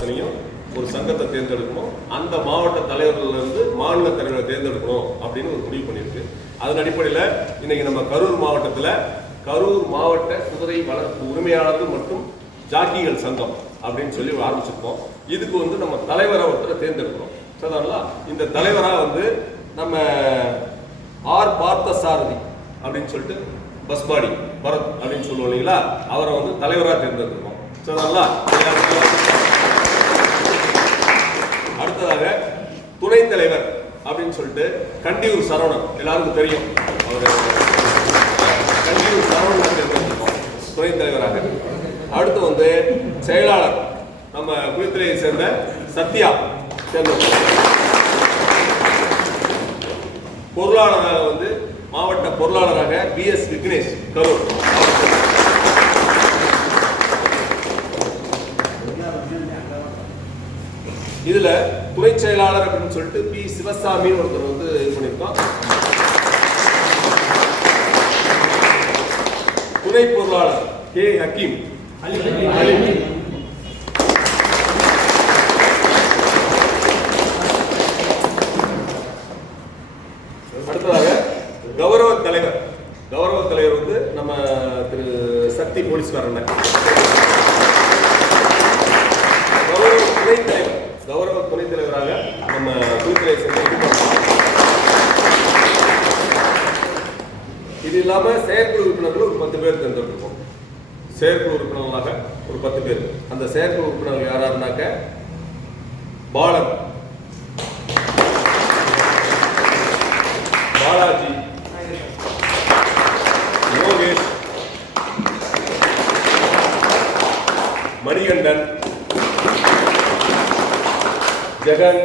மாவட்டத்திலையும் ஒரு சங்கத்தை தேர்ந்தெடுக்கணும் அந்த மாவட்ட தலைவர்கள்லேருந்து மாநில தலைவரை தேர்ந்தெடுக்கணும் அப்படின்னு ஒரு முடிவு பண்ணியிருக்கு. அதன் அடிப்படையில் இன்றைக்கி நம்ம கரூர் மாவட்டத்தில் கரூர் மாவட்ட குதிரை வளர்ப்பு உரிமையாளர்கள் மற்றும் ஜாக்கிகள் சங்கம் அப்படின்னு சொல்லி ஆரம்பிச்சிருக்கோம். இதுக்கு வந்து நம்ம தலைவரை ஒருத்தர் தேர்ந்தெடுக்கிறோம் சரிங்களா இந்த தலைவராக வந்து நம்ம ஆர் பார்த்த சாரதி அப்படின்னு சொல்லிட்டு பஸ்பாடி பரத் அப்படின்னு சொல்லுவோம் இல்லைங்களா? அவரை வந்து தலைவராக தேர்ந்தெடுக்கிறோம் சரிங்களா அடுத்ததாக துணைத் தலைவர் அப்படின்னு சொல்லிட்டு கண்டியூர் சரவணன். எல்லாருக்கும் தெரியும். அவர் கண்டியூர் சரவணன் தேர்ந்தெடுத்திருக்கோம் துணைத் தலைவராக. அடுத்து வந்து செயலாளர். நம்ம குளித்துறையை சேர்ந்த சத்யா தேர்ந்தெடுத்தோம் பொருளாளராக வந்து மாவட்ட பொருளாளராக பி எஸ் விக்னேஷ் கரூர். இதுல துணை செயலாளர் அப்படின்னு சொல்லிட்டு பி. சிவசாமின்னு ஒருத்தர் வந்து இது பண்ணியிருக்கோம் துணை பொருளாளர் கே. ஹக்கீம். அடுத்ததாக கௌரவ தலைவர் கௌரவ தலைவர் வந்து நம்ம திரு சக்தி போலீஸ்காரன் கௌரவ துணைத் தலைவர் கௌரவ துணைத் தலைவராக நம்ம குழுத்துறை சேர்ந்து இது இல்லாம செயற்குழு உறுப்பினர்கள் ஒரு பத்து பேர் தேர்ந்தெடுப்போம் செயற்குழு உறுப்பினர்களாக ஒரு பத்து பேர். அந்த செயற்குழு உறுப்பினர்கள் யாராருனாக்க? பாலன். பாலாஜி. யோகேஷ். மணிகண்டன். ஜெகன்.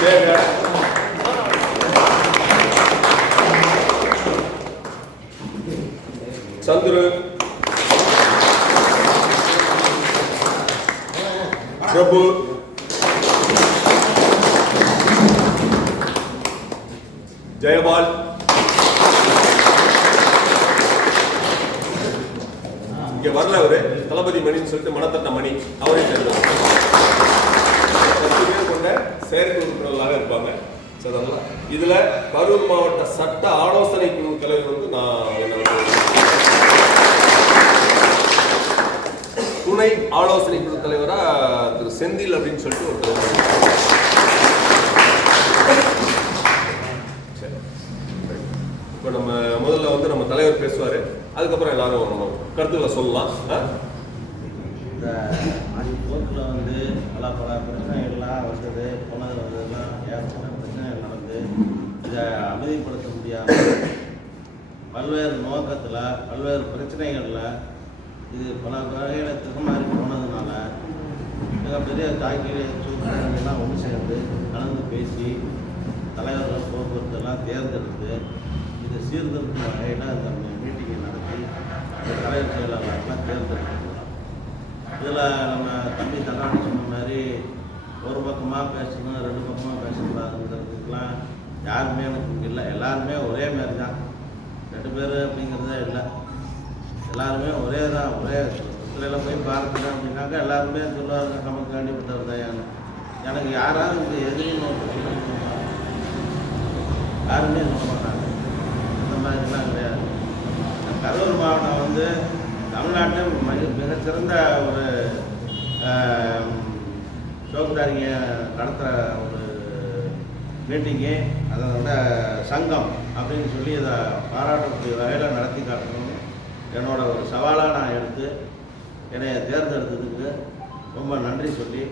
சேகர். சந்துரு. பிரபு. ஜெயபால். இங்க வரல அவரு. தளபதி மணின்னு சொல்லிட்டு மனத்தட்ட மணி. அவரே சேர்ந்தார் பத்து பேர் கொண்ட செயற்குழு உறுப்பினர்களாக இருப்பாங்க. சரிங்களா இதுல கரூர் மாவட்ட சட்ட ஆலோசனை குழு தலைவர் வந்து நான் என்ன வந்து துணை ஆலோசனை குழு தலைவரா திரு செந்தில் அப்படின்னு சொல்லிட்டு ஒரு சரி. இப்போ நம்ம முதல்ல வந்து நம்ம தலைவர் பேசுவாரு அதுக்கப்புறம் எல்லாரும் நம்ம கருத்துக்களை சொல்லலாம் ஆ? இந்த போக்கில் வந்து பல பல பிரச்சனைகள்லாம் வந்தது போனது வந்ததுலாம் ஏற்பட்ட பிரச்சனைகள் நடந்து இதை அமைதிப்படுத்த முடியாமல் பல்வேறு நோக்கத்தில் பல்வேறு பிரச்சனைகளில் இது பல வகையில் திறமாறி போனதுனால மிகப்பெரிய தாக்கி சூழ்நிலைகள்லாம் ஒன்று சேர்ந்து கலந்து பேசி தலைவர்கள் போக்குவரத்தெல்லாம் தேர்ந்தெடுத்து இதை சீர்திருத்தும் வகையில் அந்த மீட்டிங்கை நடத்தி அந்த தலைவர் செயலாளர்கள்லாம் தேர்ந்தெடுத்துருக்கிறோம் இதில் நம்ம தம்பி தங்காணி சொன்ன மாதிரி ஒரு பக்கமாக பேசணும் ரெண்டு பக்கமாக பேசக்கூடாதுங்கிறதுக்கெலாம் யாருமே எனக்கு இல்லை. எல்லாருமே ஒரே மாதிரி தான் ரெண்டு பேர் அப்படிங்கிறதே இல்லை. எல்லாருமே ஒரே தான் ஒரே துறையில் போய் பார்க்கணும் அப்படின்னாக்கா எல்லாருமே சொல்லுவாங்க நமக்கு வேண்டிப்பட்டவர் தான் எனக்கு யாராவது இந்த எதையும் நோக்கம் யாருமே சொல்ல மாட்டாங்க. இந்த மாதிரிலாம் கிடையாது. கரூர் மாவட்டம் வந்து தமிழ்நாட்டில் மிக மிகச்சிறந்த ஒரு சோக்குதாரிங்க நடத்துகிற ஒரு மீட்டிங்கு அதனோட சங்கம் அப்படின்னு சொல்லி இதை பாராட்டக்கூடிய வகையில் நடத்தி காட்டணும். என்னோட ஒரு சவாலாக நான் எடுத்து என்னை தேர்ந்தெடுத்ததுக்கு ரொம்ப நன்றி சொல்லி